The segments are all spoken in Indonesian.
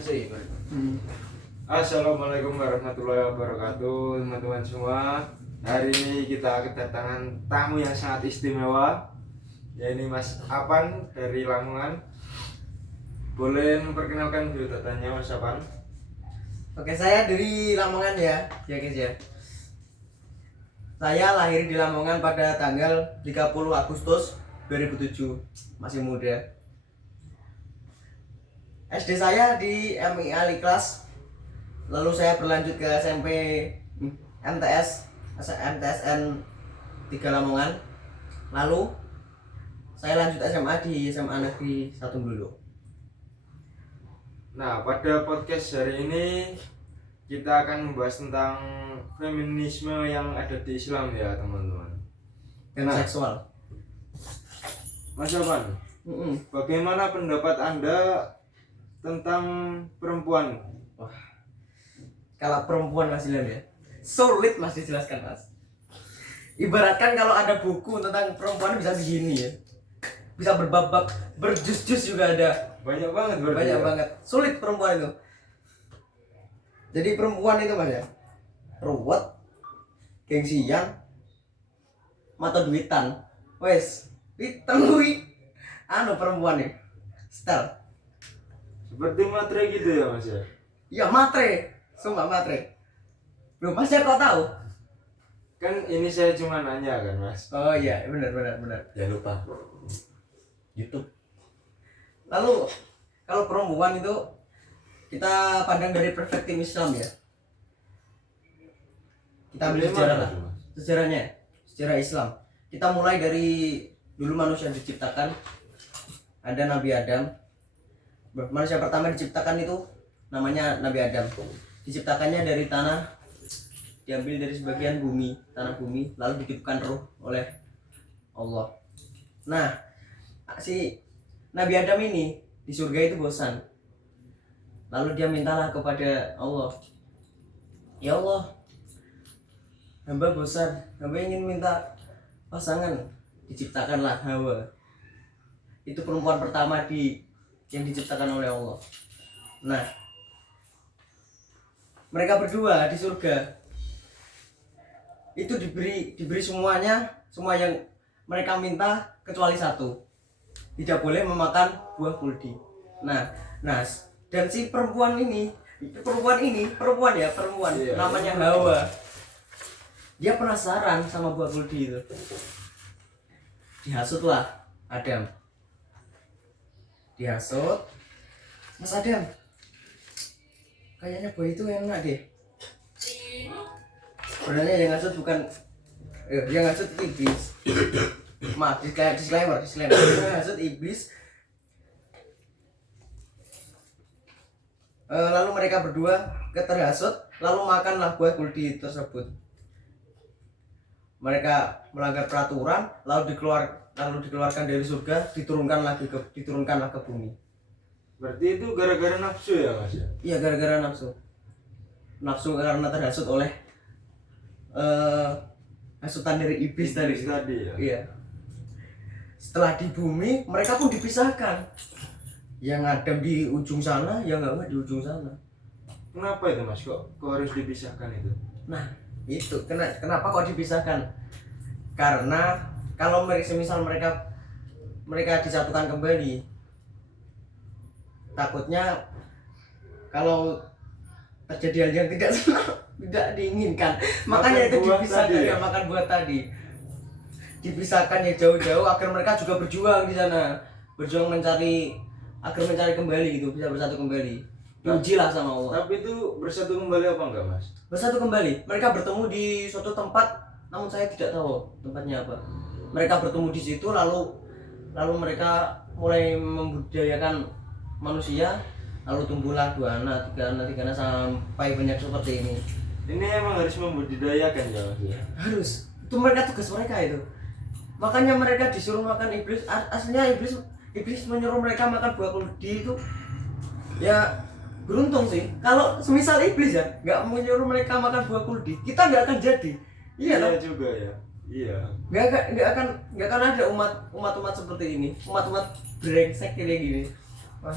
sih. Assalamualaikum warahmatullahi wabarakatuh, teman-teman semua. Hari ini kita kedatangan tamu yang sangat istimewa, yaitu Mas Apan dari Lamongan. Boleh memperkenalkan biodatanya Mas Apan? Oke, saya dari Lamongan ya guys ya. Saya lahir di Lamongan pada tanggal 30 Agustus 2007. Masih muda. SD saya di MI Aliklas. Lalu saya berlanjut ke SMP MTSN 3 Lamongan. Lalu saya lanjut SMA di SMA Negeri 1 Blulu. Nah, pada podcast hari ini kita akan membahas tentang feminisme yang ada di Islam ya teman-teman. Dan Nah, seksual. Mas Apan, bagaimana pendapat Anda tentang perempuan? Kalau perempuan Mas Ilham ya, sulit Mas dijelaskan Mas. Ibaratkan kalau ada buku tentang perempuan bisa begini ya, bisa berbab-bab, berjus-jus juga ada. Banyak banget berarti. Banyak Ya? banget. Sulit perempuan itu. Jadi perempuan itu Mas ya, ruwet, gengsian, mata duitan. Wes, ditemui perempuan nih. Style. Seperti matre gitu ya Mas ya? Ya matre, sumpah matre. Belum Masnya kok tahu? Kan ini saya cuma nanya kan Mas. Oh iya, benar. Jangan lupa YouTube. Lalu kalau perempuan itu kita pandang dari perspektif Islam ya. Kita ambil sejarah lah. Sejarahnya, sejarah Islam. Kita mulai dari dulu manusia diciptakan. Ada Nabi Adam. Manusia pertama diciptakan itu namanya Nabi Adam. Diciptakannya dari tanah, diambil dari sebagian bumi, tanah bumi, lalu ditiupkan ruh oleh Allah. Nah, si Nabi Adam ini di surga itu bosan. Lalu dia mintalah kepada Allah, ya Allah, hamba bosan, hamba ingin minta pasangan. Diciptakanlah Hawa. Itu perempuan pertama yang diciptakan oleh Allah. Nah, mereka berdua di surga itu diberi semuanya, semua yang mereka minta kecuali satu, tidak boleh memakan buah kuldi. Nah, dan si perempuan ya, Iya, namanya Hawa. Dia penasaran sama buah kuldi itu. Dihasutlah Adam. Dihasut, Mas Adam, kayaknya buah itu enak deh. Sebenarnya yang ngasut bukan, yang ngasut iblis. Maaf, disclaimer. Yang ngasut iblis. Lalu mereka berdua keterhasut, lalu makanlah buah kuldi tersebut. Mereka melanggar peraturan, lalu dikeluarkan dari surga, diturunkanlah ke bumi. Berarti itu gara-gara nafsu ya Mas ya? Iya, gara-gara nafsu. Nafsu karena terhasut oleh hasutan dari iblis tadi ya? Iya. Setelah di bumi, mereka pun dipisahkan. Yang Adam di ujung sana, yang Hawa di ujung sana. Kenapa itu Mas? Kok harus dipisahkan itu? Nah, itu kenapa kok dipisahkan? Karena kalau semisal mereka disatukan kembali, takutnya kalau terjadi hal yang tidak diinginkan, makanya itu dipisahkan ya, makan buah tadi. Dipisahkan ya jauh-jauh agar mereka juga berjuang di sana, mencari kembali gitu, bisa bersatu kembali. Diujilah sama Allah. Tapi itu bersatu kembali apa enggak Mas? Bersatu kembali. Mereka bertemu di suatu tempat, namun saya tidak tahu tempatnya apa. Mereka bertemu di situ, lalu mereka mulai membudidayakan manusia, lalu tumbuhlah 2 anak, 3 anak sampai banyak seperti ini. Ini emang harus membudidayakan ya Mas ya? Harus. Itu mereka, tugas mereka itu. Makanya mereka disuruh makan iblis. Aslinya iblis menyuruh mereka makan buah kuldi itu ya beruntung sih. Kalau semisal iblis ya nggak menyuruh mereka makan buah kuldi, kita nggak akan jadi. Iya juga ya. Iya. Nggak akan ada umat seperti ini, umat brengsek kayak gini. Wah.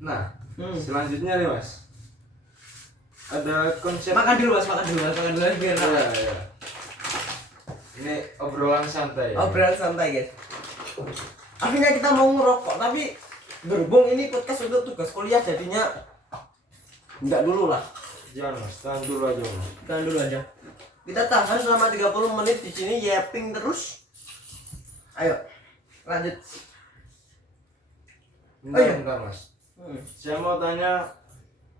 Nah, Hmm. selanjutnya nih Mas, ada konsep. Makan dulu mas, biar Iya, enak. iya. Ini obrolan santai. Obrolan santai guys. Akhirnya kita mau ngerokok, tapi berhubung ini podcast untuk tugas kuliah jadinya enggak dulu lah. Jangan Mas, tahan dulu aja Mas. Tahan dulu aja. Kita tahan selama 30 menit di sini yapping terus. Ayo, lanjut. Bentar, Oh, iya. bentar Mas. Hmm. Saya mau tanya,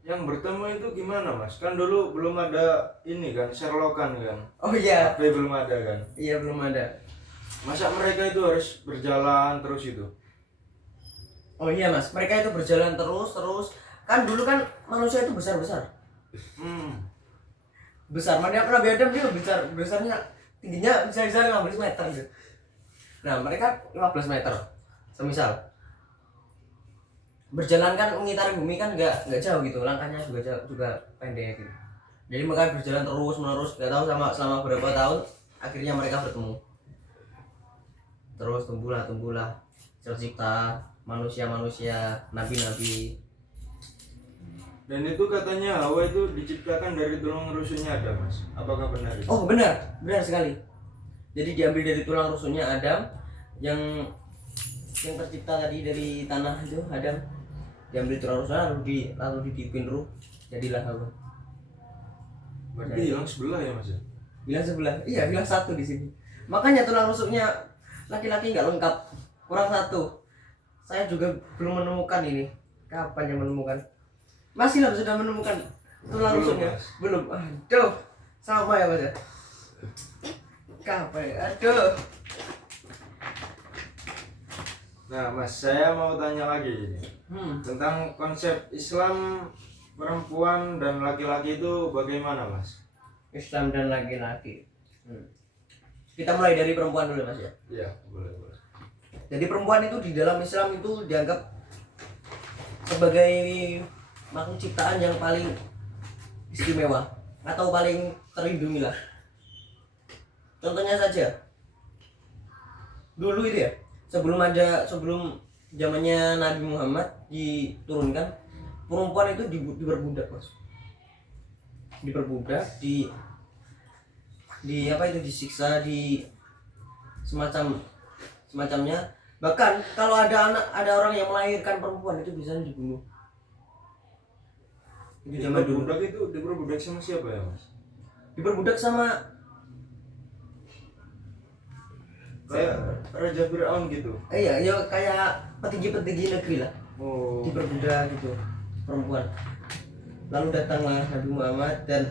yang bertemu itu gimana Mas? Kan dulu belum ada ini kan, Sherlockan kan. Oh iya, HP belum ada kan. iya belum ada. Masa mereka itu harus berjalan terus itu? Oh iya mas, mereka itu berjalan terus. Kan dulu kan manusia itu besar. Besar, mana Nabi Adam dia besarnya tingginya bisa 15 meter gitu. Nah mereka 15 meter, semisal berjalan kan mengitari bumi kan nggak jauh gitu, langkahnya juga pendek gitu. Jadi mereka berjalan terus menerus, nggak tahu selama berapa tahun, akhirnya mereka bertemu. Terus tumbuhlah tercipta manusia, nabi. Dan itu katanya Hawa itu diciptakan dari tulang rusuknya Adam Mas. Apakah benar itu? Oh benar sekali. Jadi diambil dari tulang rusuknya Adam yang tercipta tadi dari tanah itu Adam, diambil tulang rusuknya lalu ditiupin ruh, jadilah Hawa. Berarti hilang sebelah ya Mas ya? Bilang sebelah, iya bilang satu di sini. Makanya tulang rusuknya laki-laki nggak lengkap, kurang satu. Saya juga belum menemukan ini. Kapan yang menemukan? Masih lah sudah menemukan tulang Belum, rusuknya. Mas. Belum. Aduh, sama ya mas ya. Kapan? Aduh. Nah Mas, saya mau tanya lagi ini. Tentang konsep Islam perempuan dan laki-laki itu bagaimana Mas? Islam dan laki-laki. Kita mulai dari perempuan dulu mas ya. Iya, boleh. Jadi perempuan itu di dalam Islam itu dianggap sebagai makhluk ciptaan yang paling istimewa atau paling terlindungi lah. Contohnya saja, dulu itu ya, sebelum zamannya Nabi Muhammad diturunkan, perempuan itu diperbudak mas, disiksa, di semacamnya. Bahkan kalau ada orang yang melahirkan perempuan itu bisa dibunuh. Itu zaman dulu. Diperbudak sama siapa ya Mas? Diperbudak sama Kayak Raja Fir'aun gitu. iya kayak petinggi negeri lah, Oh. diperbudak gitu perempuan. Lalu datanglah Nabi Muhammad dan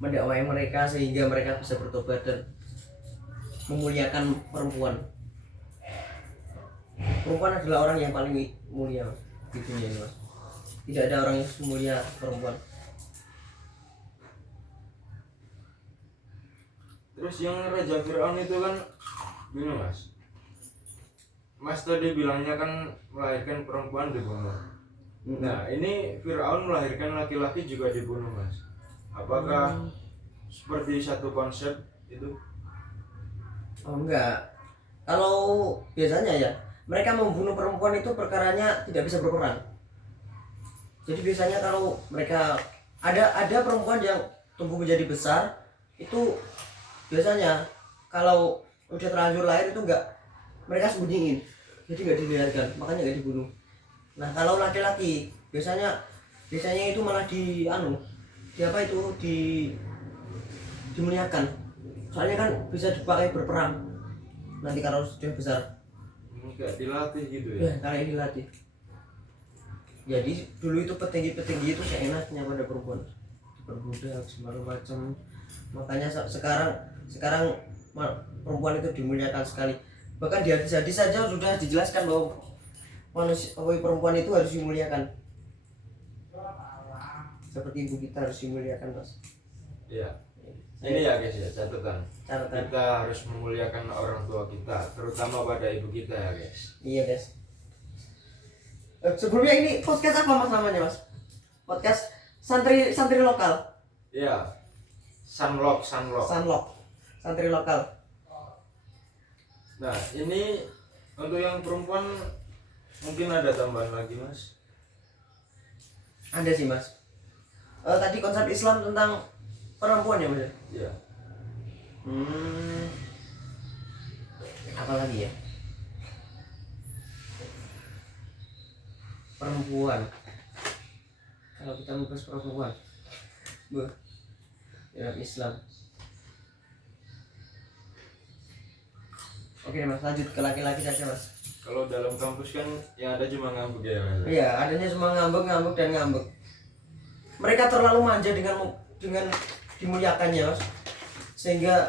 mendakwai mereka sehingga mereka bisa bertobat dan memuliakan perempuan. Perempuan adalah orang yang paling mulia di dunia ini mas. Tidak ada orang yang semulia perempuan. Terus yang Raja Fir'aun itu kan gini Mas. Mas tadi bilangnya kan melahirkan perempuan dibunuh. Nah, ini Fir'aun melahirkan laki-laki juga dibunuh Mas. Apakah seperti satu konsep itu? Oh enggak. Kalau biasanya ya, mereka membunuh perempuan itu perkaranya tidak bisa berperan. Jadi biasanya kalau mereka ada perempuan yang tumbuh menjadi besar, itu biasanya kalau udah terlanjur lahir itu enggak, mereka sembunyiin. Jadi enggak dilihatkan, makanya enggak dibunuh. Nah, kalau laki-laki biasanya itu malah dimuliakan. Soalnya kan bisa dipakai berperang nanti kalau sudah besar. Enggak dilatih gitu Ya, ya. kayak dilatih. Jadi dulu itu petinggi itu seenaknya pada perempuan, diperbudak segala macam. Makanya sekarang perempuan itu dimuliakan sekali. Bahkan di hadis-hadis saja sudah dijelaskan bahwa perempuan itu harus dimuliakan. Seperti ibu kita harus dimuliakan mas. Iya. Ini ya guys ya, catatan. Catatan. Kita harus memuliakan orang tua kita, terutama pada ibu kita ya guys. Iya guys. Sebelumnya ini podcast apa mas namanya mas? Podcast santri lokal. Iya. Sunlock. Santri lokal. Nah, ini untuk yang perempuan Mungkin ada tambahan lagi mas. Ada sih mas. Tadi konsep Islam tentang perempuan ya mas. Iya. Apa lagi ya? Perempuan. Kalau kita membahas perempuan, dalam Islam. Oke mas, lanjut ke laki-laki saja mas. Kalau dalam kampus kan yang ada cuma ngambek ya mas. Iya, adanya cuma ngambek dan ngambek. Mereka terlalu manja dengan dimuliakannya mas, sehingga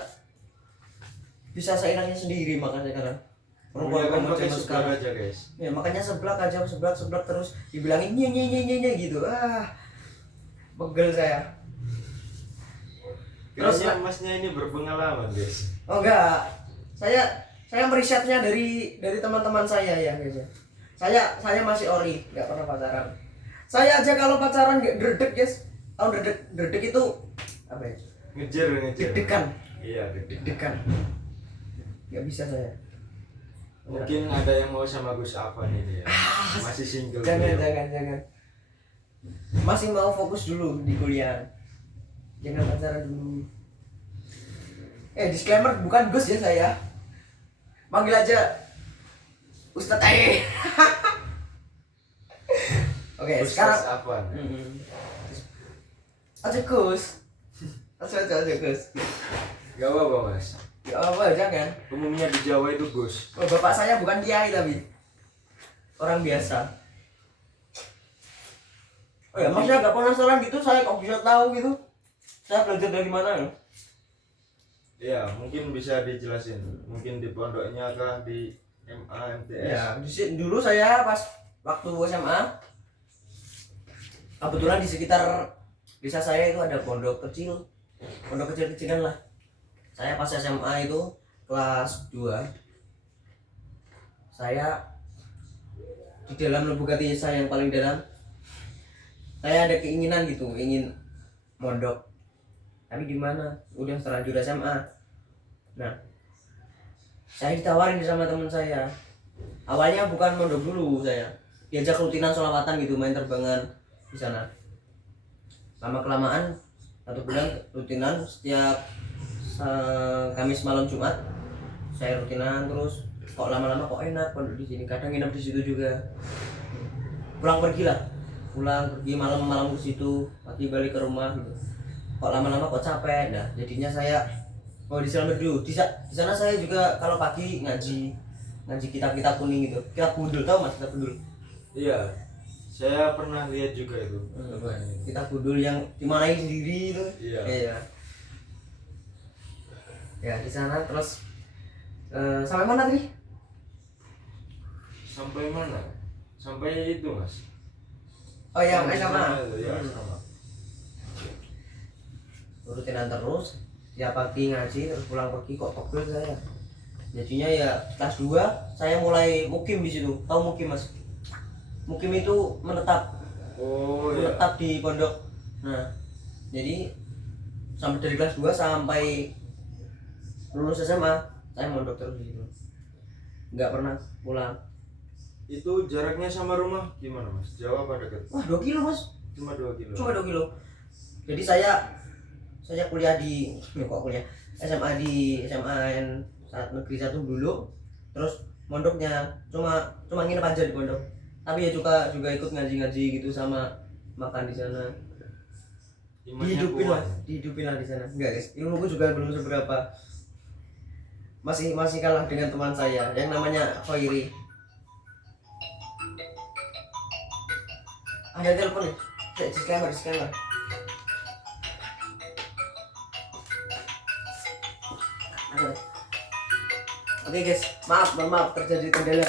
bisa seenaknya sendiri. Makanya sekarang Perempuan perempuan pakai zaman sebelah sekarang aja guys. ya, makanya seblak terus dibilangin nye gitu. Pegel saya. Terus Kayaknya masnya ini berpengalaman guys. oh enggak, saya merisetnya dari teman-teman saya ya guys ya. Saya masih ori, nggak pernah pacaran. Saya aja kalau pacaran nggak dredeg guys. Tahu dredeg itu apa ya? Ngejer. Deg-degan. Iya deg-degan. Deg-degan. Nggak bisa saya. Mungkin ada yang mau sama Gus Afan ini ya. Masih single. Jangan. Masih mau fokus dulu di kuliah. Jangan pacaran dulu. Disclaimer, bukan Gus ya saya. Manggil aja Ustadz Ae. Oke, Gus sekarang Afan. aja Gus. Aja Gus. Gak apa-apa mas. Ya apa, jangan. Umumnya di Jawa itu Gus. Oh, bapak saya bukan kiai tapi orang biasa. Oh ya, maksudnya agak penasaran gitu, saya kok bisa tahu gitu. Saya belajar dari mana ya? Iya, mungkin bisa dijelasin. Mungkin di pondoknya kah, di MA, MTS. Ya, dulu saya pas waktu SMA, kebetulan di sekitar desa saya itu ada pondok kecil-kecilan lah. Saya pas SMA itu kelas 2, saya di dalam lubuk hati saya yang paling dalam, saya ada keinginan gitu, ingin mondok. Tapi di mana? Udah terlanjur SMA. Nah, saya ditawarin sama teman saya. Awalnya bukan mondok dulu, saya diajak rutinan sholawatan gitu, main terbangan di sana. Lama kelamaan 1 bulan rutinan setiap Kamis malam Jumat saya rutinan terus. Kok lama-lama kok enak pondok di sini, kadang nginep di situ juga. Pulang pergi malam-malam ke situ, pagi balik ke rumah gitu. Kok lama-lama kok capek. Nah, jadinya saya di sana dulu. Di sana saya juga kalau pagi ngaji kitab-kitab kuning gitu. Kitab Gundul, tahu Mas kitab Gundul? Iya, saya pernah lihat juga itu. Kitab Gundul yang dimanai sendiri itu. Iya. Ya, di sana terus sampai mana tadi? Sampai mana? Sampai itu mas. Oh ya, Sampai SMA. Iya, sama. Rutinan terus, tiap pagi ngaji terus pulang pergi kok pegel saya. Jadinya ya kelas 2 saya mulai mukim di situ. Tahu mukim Mas? Mukim itu menetap. Oh iya. Menetap di pondok. Nah, jadi sampai dari kelas 2 sampai lulus SMA saya mondok terus di situ. Nggak pernah pulang. Itu jaraknya sama rumah gimana mas? Jauh apa dekat? Wah, 2 kilo Mas. Cuma 2 kilo. Cuma 2 kilo. Jadi saya kuliah SMA di SMAN Negeri 1 dulu. Terus mondoknya cuma nginep aja di pondok. Tapi ya juga ikut ngaji-ngaji gitu sama makan di sana. Dihidupin lah di sana. Enggak guys, ilmuku juga belum seberapa. Masih kalah dengan teman saya yang namanya Khairi. Ada telepon nih. Disclaimer. Oke guys, maaf terjadi kendala.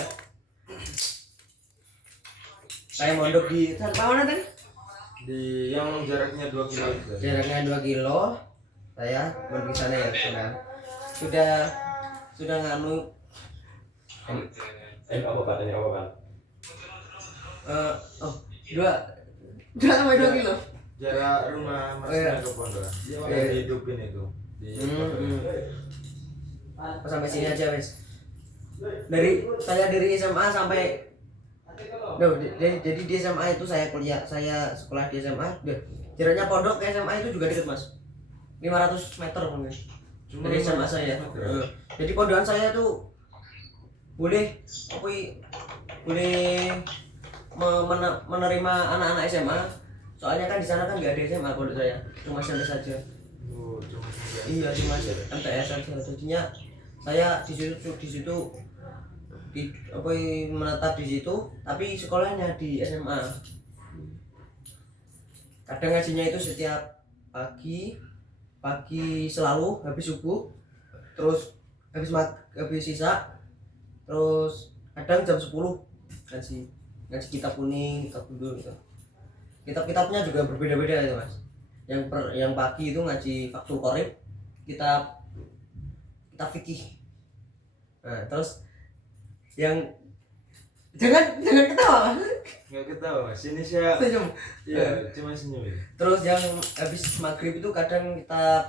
Saya mondok di mana tadi? Di yang jaraknya 2 kilo itu. Jaraknya 2 kilo. Saya mondok di sana ya, sudah nganu. Apa Pak? Tanya apa Pak? 2 sampai 2 kilo. Jarak rumah masnya ke pondok. Yang dihidupin itu. Sampai sini aja wes. Dari SMA sampai Loh, jadi di SMA itu saya sekolah di SMA. Jaraknya pondok ke SMA itu juga dekat mas, 500 meter mungkin dari SMA saya. Jadi pondokan saya tuh boleh menerima anak-anak SMA. Soalnya kan di sana kan nggak ada SMA pondok saya, cuma SMP saja. Oh, cuma Iya cuma MTS saja. Jadinya saya di situ menetap di situ, tapi sekolahnya di SMA. Kadang ngajinya itu setiap pagi selalu habis subuh, terus habis sisa, terus kadang jam 10 ngaji kitab kuning, kitab dulu gitu. Kitabnya juga berbeda-beda itu mas. Yang pagi itu ngaji Fathul Qorib, kitab fikih. Nah, terus yang jangan ketawa mas. nggak ketawa mas, ini saya Senyum. cuma senyum ya. Terus yang habis maghrib itu kadang kita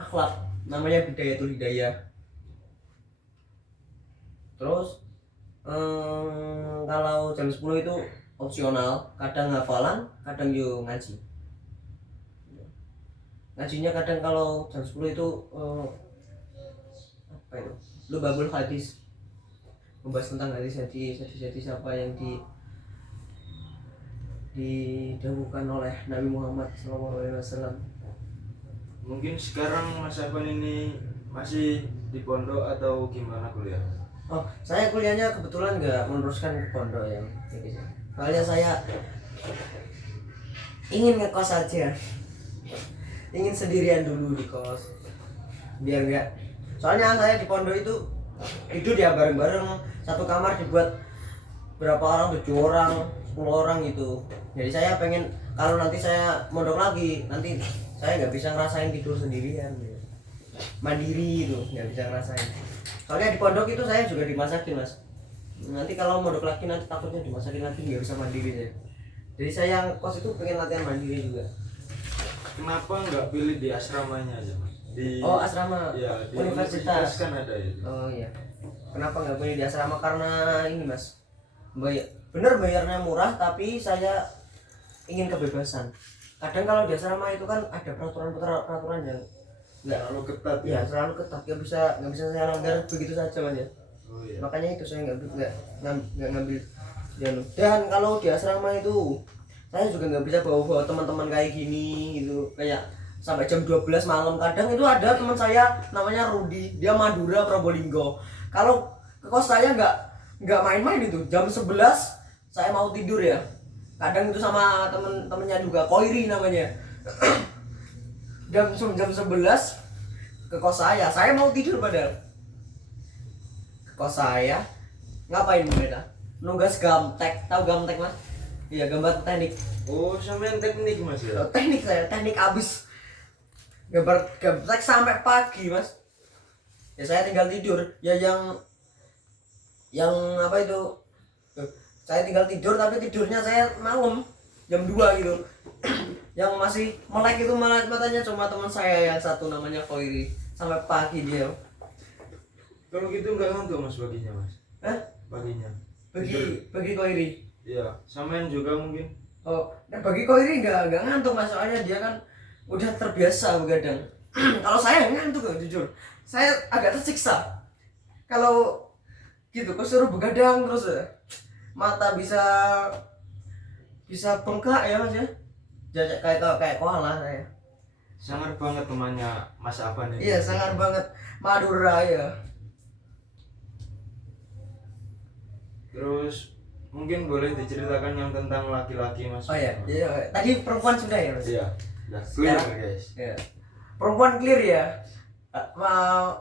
akhlak, namanya Bidayatul Hidayah. Terus kalau jam 10 itu opsional, kadang hafalan, kadang yo ngaji. Ngajinya kadang kalau jam 10 itu apa itu? Lubabul hadis. Membahas tentang hadis apa yang didahulukan oleh Nabi Muhammad SAW. Mungkin sekarang Mas Afan ini masih di pondok atau gimana kuliah? Oh, saya kuliahnya kebetulan nggak meneruskan ke pondok ya. Soalnya saya ingin ngekos aja, ingin sendirian dulu di kos, biar nggak. Soalnya saya di pondok itu tidur ya bareng-bareng, satu kamar dibuat berapa orang, 7 orang, 10 orang gitu. Jadi saya pengen kalau nanti saya mondok lagi, nanti saya nggak bisa ngerasain tidur sendirian gitu. Mandiri gitu, nggak bisa ngerasain. Soalnya di pondok itu saya juga dimasakin mas. Nanti kalau mondok lagi nanti takutnya dimasakin lagi, nggak bisa mandiri saya. Jadi saya kos itu pengen latihan mandiri juga. Kenapa nggak pilih di asramanya aja mas? Asrama ya, di universitas kan ada ya. Oh iya. Kenapa nggak pilih di asrama? Karena ini mas, bener bayarnya murah, tapi saya ingin kebebasan. Kadang kalau di asrama itu kan ada peraturan yang nggak Terlalu ketat ya, terlalu ketat, nggak bisa saya langgar begitu saja mas ya. Oh iya. Makanya itu saya nggak ngambil dan kalau di asrama itu saya juga nggak bisa bawa teman-teman kayak gini gitu, kayak sampai jam 12 malam. Kadang itu ada teman saya namanya Rudi, dia Madura Probolinggo. Kalau ke kos saya nggak main-main itu, jam 11 saya mau tidur ya. Kadang itu sama temen-temennya juga, Koiri namanya. jam 11 ke kos saya mau tidur padahal. Ke kos saya ngapain mereka? Nugas gamtek, tahu gamtek mas? Iya, gambar teknik. Oh, sampean teknik mas ya? Teknik saya, teknik abis. Gambar gamtek sampai pagi mas. Ya saya tinggal tidur. Ya yang apa itu? Saya tinggal tidur tapi tidurnya saya malam jam 2 gitu. Yang masih melek itu matanya cuma teman saya yang satu namanya Koiri, sampai pagi dia. Kalau gitu nggak ngantuk mas paginya mas? Hah? Paginya? Bagi Koiri. Iya, sampean juga mungkin. Oh, nah bagi Koiri nggak ngantuk mas, soalnya dia kan udah terbiasa begadang. Kalau saya ngantuk jujur, saya agak tersiksa. Kalau gitu, kok suruh begadang terus mata bisa bengkak ya mas ya. Kayak koala saya. Sangat banget temannya Mas Afan ini. Iya, sangat banget Madura ya. Terus mungkin boleh diceritakan yang tentang laki-laki mas? Oh iya, tadi perempuan sudah ya mas? Iya, udah clear Sekarang- guys. Iya. Perempuan clear ya.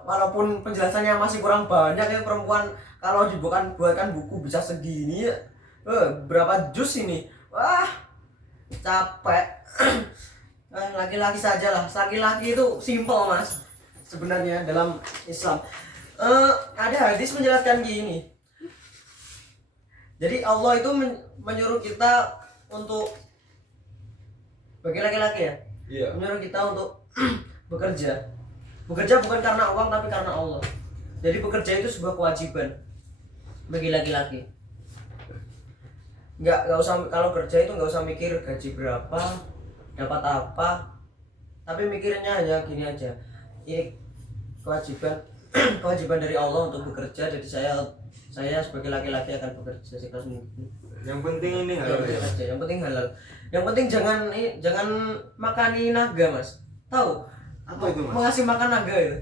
Walaupun penjelasannya masih kurang banyak ya, perempuan kalau buatkan buku bisa segini ya. Berapa juz ini? Wah, capek. Laki-laki saja lah. Laki-laki itu simple mas. Sebenarnya dalam Islam. Ada hadis menjelaskan gini. Jadi Allah itu menyuruh kita untuk bagi laki-laki ya. Iya. Menyuruh kita untuk bekerja. Bekerja bukan karena uang tapi karena Allah. Jadi bekerja itu sebuah kewajiban bagi laki-laki. nggak usah, kalau kerja itu nggak usah mikir gaji berapa, dapat apa, tapi mikirnya hanya gini aja, ini kewajiban kewajiban dari Allah untuk bekerja, jadi saya sebagai laki-laki akan bekerja sekeras mungkin. Yang penting ini halal ya. Aja. Yang penting halal. Yang penting jangan makani naga, Mas. Tahu? Apa itu, Mas? Mengasih makan naga itu.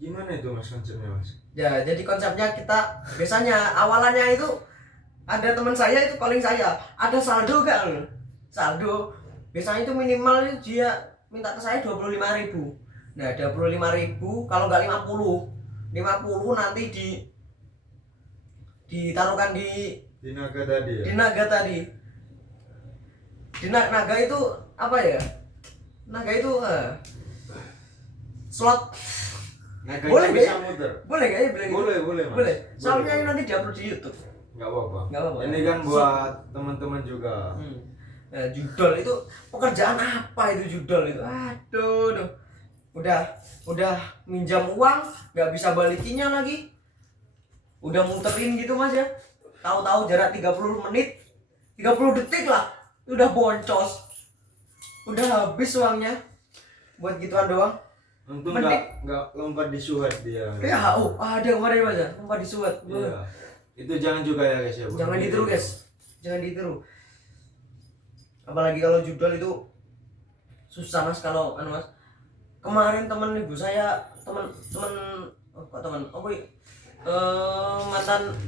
Gimana itu Mas konsepnya Mas? Ya, jadi konsepnya kita biasanya awalannya itu ada teman saya itu calling saya, ada saldo gak lu? Saldo. Biasanya itu minimal dia minta ke saya 25.000. Nah, 25.000 kalau nggak 50 nanti ditaruhkan di Naga tadi ya? di naga tadi. Di naga itu apa ya? Naga itu slot. Naganya Boleh bisa nggak? muter? Boleh gak ya bilang gitu? Boleh Mas. Boleh. Soalnya Boleh. ini nanti diupload di YouTube. Nggak apa-apa. Nggak apa-apa. Ini kan buat teman-teman juga. Nah, judol itu pekerjaan apa itu judol itu? Aduh, duh. Udah minjam uang, nggak bisa balikinya lagi. Udah muterin gitu Mas ya. Tahu-tahu jarak 30 menit, 30 detik lah, udah boncos. Udah habis uangnya buat gituan doang. Untung Mending- nggak lompat di suhet dia. Ya, ada kemarin Mas ya, lompat di suat. Iya. Itu jangan juga ya guys ya. Jangan ditiru guys, jangan ditiru. Apalagi kalau judul itu susah Mas, kalau Mas. Kemarin teman ibu saya,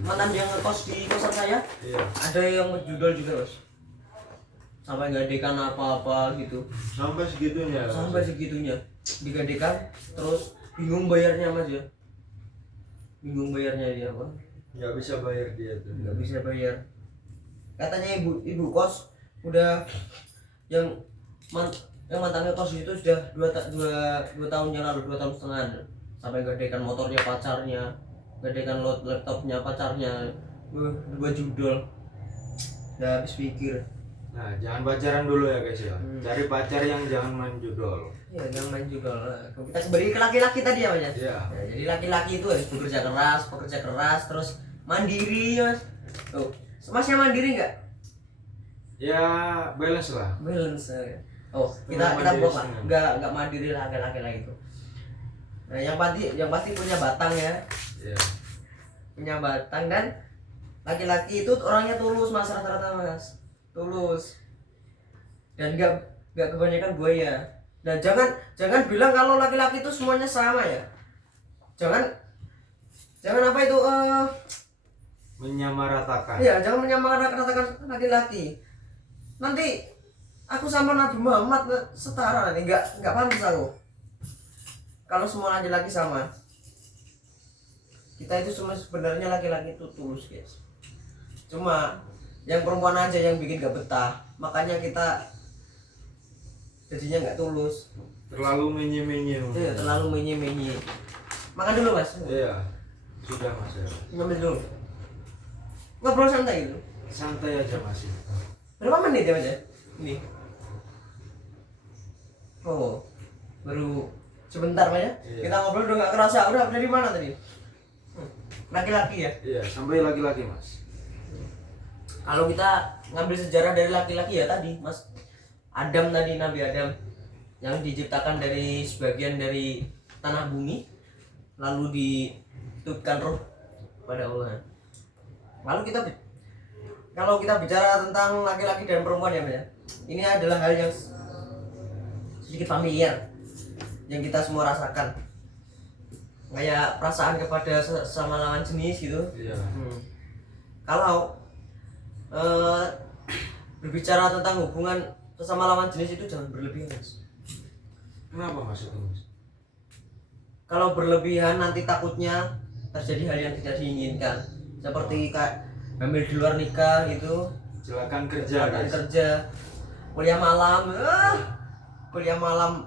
mantan yang ngekos di kosan saya, Iya. ada yang judul juga Mas. Sampai gadekan apa-apa gitu. Sampai segitunya. Sampai segitunya. Digadekan terus bingung bayarnya Mas ya. Bingung bayarnya dia apa? Nggak bisa bayar dia tuh. Nggak bisa bayar. Katanya ibu kos udah yang mantannya kos itu sudah dua tahun yang lalu, 2 tahun setengah, sampai gadekan motornya pacarnya, gadekan laptopnya pacarnya, dua judul. Udah habis pikir. Nah, jangan pacaran dulu ya guys ya. Cari pacar yang jangan main judol. Ya jangan main judul. Kita kembali ke laki-laki tadi ya Mas ya. Iya. Ya, jadi laki-laki itu harus bekerja keras, terus mandiri Mas. Tuh, Masnya mandiri nggak? Ya balance lah. Balance. Oh, kita Mandiri blok lah. setengah. Enggak mandiri lah laki-laki lagi itu. Nah, yang pasti punya batang ya. Iya. Punya batang, dan laki-laki itu orangnya tulus Mas, rata-rata Mas. Tulus. Dan enggak kebanyakan buaya. Nah, jangan bilang kalau laki-laki itu semuanya sama ya. Jangan apa itu Menyamaratakan. ya, jangan menyamaratakan laki-laki. Nanti aku sama Nabi Muhammad setara nanti, enggak pantas aku. Kalau semua laki-laki sama. Kita itu semua sebenarnya laki-laki itu tulus, guys. Cuma yang perempuan aja yang bikin gak betah. Makanya kita jadinya nggak tulus. Terlalu menye-menye. Iya, terlalu menye-menye. Makan dulu, Mas. Iya. Sudah Mas ya. Ngambil dulu. Ngobrol santai gitu. Santai aja Mas. Berapa menit ya, Mas ya? Ini. Oh, baru sebentar Mas ya. Iya. Kita ngobrol udah nggak kerasa. Udah dari mana tadi? Laki-laki ya. Iya, sampai laki-laki Mas. Kalau kita ngambil sejarah dari laki-laki ya tadi, Mas. Adam tadi, Nabi Adam yang diciptakan dari sebagian dari tanah bumi, lalu ditutupkan roh pada Allah. Lalu kalau kita bicara tentang laki-laki dan perempuan ya Mas ya, ini adalah hal yang sedikit familiar yang kita semua rasakan, kayak perasaan kepada sesama lawan jenis gitu. Iya. Kalau berbicara tentang hubungan sesama lawan jenis itu jangan berlebihan Mas. Kenapa Mas itu Mas? Kalau berlebihan nanti takutnya terjadi hal yang tidak diinginkan, seperti kayak hamil di luar nikah gitu, Silakan kerja kecelakaan guys. kerja, kuliah malam,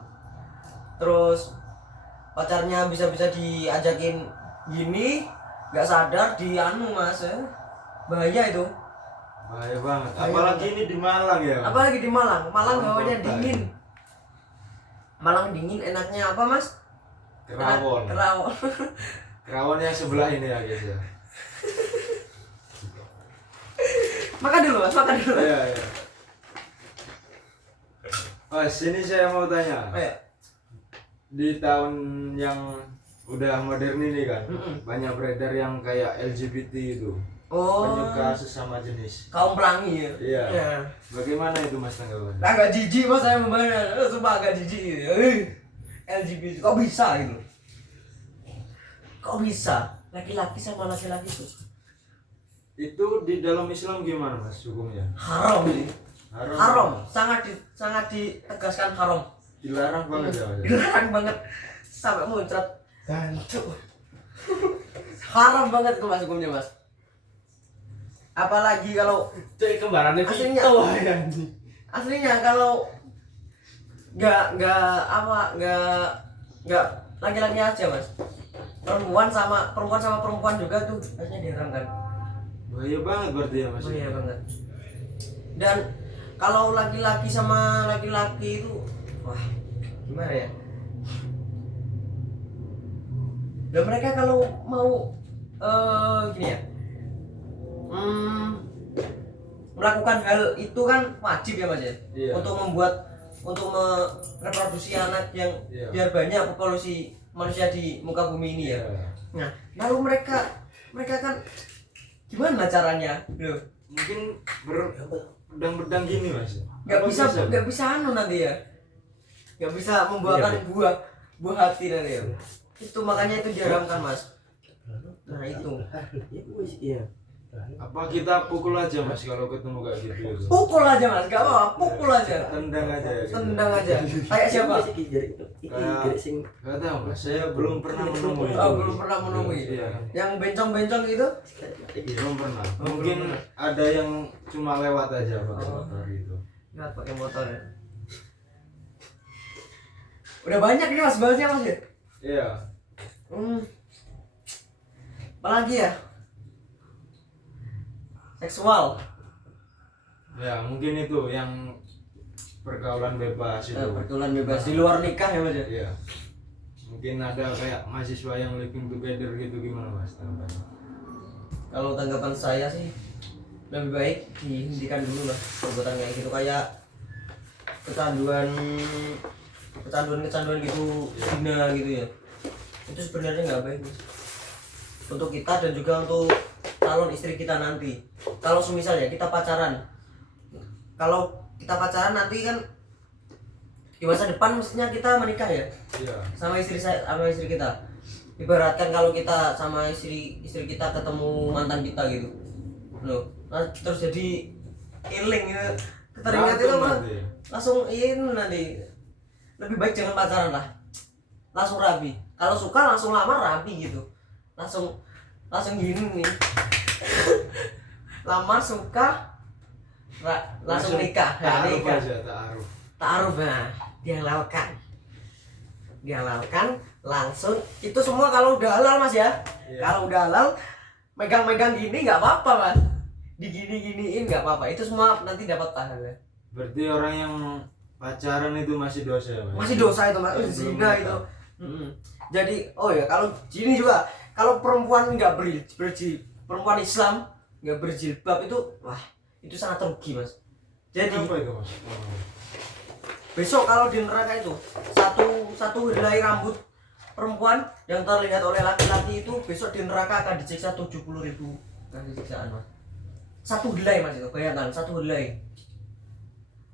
terus pacarnya bisa-bisa diajakin gini, nggak sadar Mas ya. Bahaya itu. Bahaya banget. Bahaya Apalagi banget. ini di Malang ya. Mas? Apalagi di Malang Malang hawanya kota. dingin. Malang dingin, enaknya apa Mas? Kerawon. Kerawon. Kerawon yang sebelah ini ya guys ya. Makan dulu mas, makan dulu. Iya, iya. Mas, ini saya mau tanya. Ayo. Di tahun yang udah modern ini kan, Mm-mm. banyak beredar yang kayak LGBT itu, Oh, penyuka sesama jenis. kaum pelangi ya. Iya. Ya. Bagaimana itu mas tanggapannya? Agak jijik mas saya membahasnya, sumpah agak jijik. LGBT kok bisa gitu? Kok bisa? Laki-laki sama laki-laki itu Itu di dalam Islam gimana mas hukumnya? haram ini. Haram. Haram, sangat ditegaskan haram. Dilarang banget ya mas. Dilarang banget sampai muncrat. Haram banget itu mas hukumnya mas. Apalagi kalau Cek kembarannya Aslinya. Vito ya anjing. aslinya kalau nggak laki-laki aja mas, perempuan sama perempuan juga tuh harusnya diharamkan. Bahaya banget berarti ya mas. Bahaya banget. Dan kalau laki-laki sama laki-laki itu wah gimana ya, dan mereka kalau mau gini ya, melakukan hal itu kan wajib ya mas ya. Iya. Untuk mereproduksi anak yang Iya. biar banyak populasi manusia di muka bumi ini ya. Iya. Nah, lalu mereka kan gimana caranya? Loh, Mungkin berdang-berdang gini mas. nggak Apa bisa anu nanti ya. Nggak bisa membuahkan buah hati nanti ya. Itu makanya itu diharamkan mas. Nah itu. Iya. Apa kita pukul aja mas kalau ketemu kayak gitu? Pukul aja mas, gak apa-apa, pukul aja. Tendang aja ya. Gitu. Tendang aja. Kayak siapa? Gak tahu mas, saya belum pernah menemui. Oh, belum pernah menemui. Iya. Yang bencong-bencong itu? Belum pernah. Oh, Mungkin belum pernah. ada yang cuma lewat aja pakai Oh. motor gitu. Nggak pakai motor ya. Udah banyak nih mas bahasnya mas ya. Iya. Apalagi ya? Seksual. Ya mungkin itu yang pergaulan bebas itu. Pergaulan bebas di luar nikah ya mas ya. Iya. Mungkin ada kayak mahasiswa yang living together gitu, gimana mas tanggapannya? Kalau tanggapan saya sih lebih baik dihentikan dulu lah perbuatan kayak gitu, kayak kecanduan gitu, zina gitu ya. Itu sebenarnya nggak baik mas. Untuk kita dan juga untuk calon istri kita nanti. Kalau semisal ya kita pacaran, nanti kan di masa depan mestinya kita menikah ya Iya. sama istri kita. Ibaratkan kalau kita sama istri kita ketemu mantan kita gitu loh, nah, terus jadi iling gitu, keteringat itu Berantem mah nanti. langsung nanti lebih baik jangan pacaran lah, langsung rabi. Kalau suka langsung lamar rabi gitu, langsung gini nih. Lamar suka langsung nikah. Nah, Ta'aruf nikah. aja, ta'aruf. Ta'aruf, nah, dihalalkan langsung. Itu semua kalau udah halal mas ya. Iya. Kalau udah halal megang gini nggak apa-apa mas, digini-giniin nggak apa-apa, itu semua nanti dapat pahala. Berarti orang yang pacaran itu masih dosa ya mas? Masih dosa itu mas, Belum zina nikah. itu. Jadi oh ya, kalau gini juga, kalau perempuan nggak perempuan Islam nggak berjilbab itu, wah itu sangat rugi mas. Jadi Apa itu mas? Oh. besok kalau di neraka itu satu helai rambut perempuan yang terlihat oleh laki-laki itu besok di neraka akan disiksa 70.000 kali siksaan mas. Satu helai mas, itu bayangkan satu helai.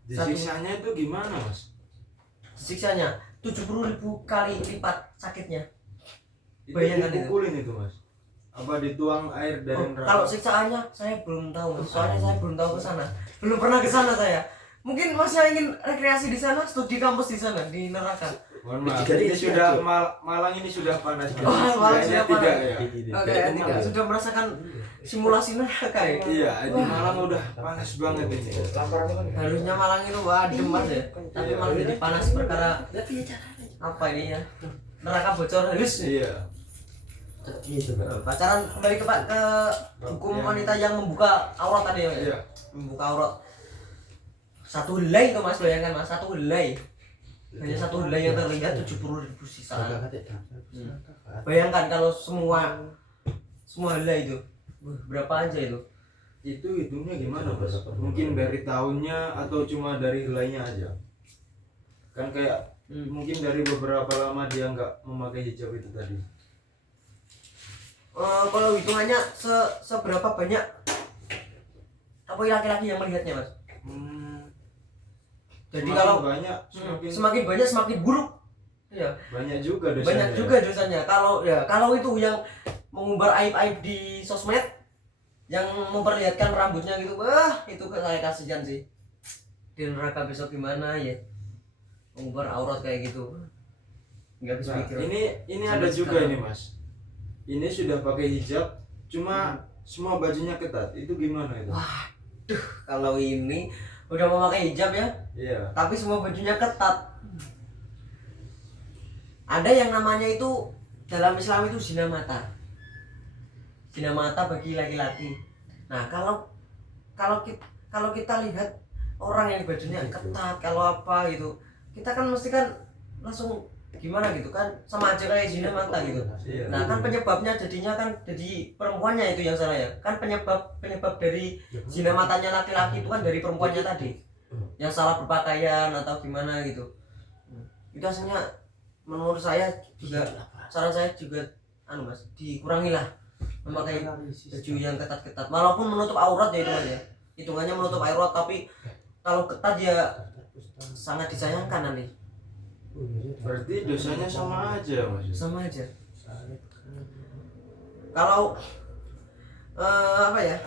Disiksanya itu gimana mas? Siksanya 70.000 kali lipat sakitnya. Itu Bayangkan itu. dipukulin itu mas? Apa dituang air dari Oh, neraka? kalau siksaannya saya belum tahu mas. Soalnya saya belum tahu ke sana, belum pernah ke sana saya. Mungkin masnya ingin rekreasi di sana, studi kampus di sana di neraka. Mohon maaf, Jadi ini isi sudah aja. Malang ini sudah panas. Mas. Oh, Malang Kayaknya sudah tidak panas. ya? Oke, tidak sudah merasakan simulasi neraka ya. Iya, di Malang udah panas banget ini. Harusnya Malang itu adem mas ya, tapi Iya. malah jadi panas perkara apa ini ya, neraka bocor halus. Iya. Pacaran kembali ke hukum Iya. wanita yang membuka aurat tadi ya mas? Iya. Membuka aurat satu helai itu mas, bayangkan mas, satu helai, hanya satu helai yang terlihat 70.000 sisaan. Bayangkan kalau semua helai itu, berapa aja itu? Itu hitungnya gimana Mas? Mungkin dari tahunnya atau cuma dari helainya aja? Kan kayak mungkin dari beberapa lama dia nggak memakai hijab itu tadi. Kalau hitungannya seberapa banyak apa laki-laki yang melihatnya Mas? Jadi Semakin kalau banyak semakin banyak semakin buruk. Iya. banyak juga dosanya. Banyak juga dosanya. Kalau itu yang mengumbar aib-aib di sosmed, yang memperlihatkan rambutnya gitu, itu saya kasihan sih. Di neraka besok gimana ya? Mengumbar aurat kayak gitu. Nggak bisa Nah, pikir. ini Sampai ada juga sekarang. ini Mas. Ini sudah pakai hijab, cuma semua bajunya ketat. Itu gimana itu? Kalau ini udah mau pakai hijab ya, Iya. tapi semua bajunya ketat. Ada yang namanya itu dalam Islam itu zina mata. Zina mata bagi laki-laki. Nah, kalau kita lihat orang yang bajunya ketat, kalau apa gitu, kita kan mesti kan langsung gimana gitu kan, sama aja kayak zina mata gitu. Iya. Nah, kan penyebabnya jadinya kan jadi perempuannya itu yang salah ya. Kan penyebab dari zina matanya laki-laki itu kan dari perempuannya tadi. Yang salah berpakaian atau gimana gitu. Itu aslinya menurut saya juga, saran saya juga Mas, dikurangilah memakai baju yang ketat-ketat. Walaupun menutup aurat ya itu Mas ya. Hitungannya menutup aurat, tapi kalau ketat ya sangat disayangkan nanti. Berarti dosanya sama aja Mas. Sama aja. Kalau apa ya?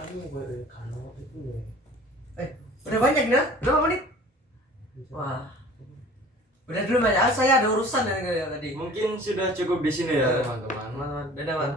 Udah banyak nih, berapa menit? Wah. Udah dulu Mas, saya ada urusan tadi. Mungkin sudah cukup di sini ya teman-teman. Teman-teman, dadah Mas.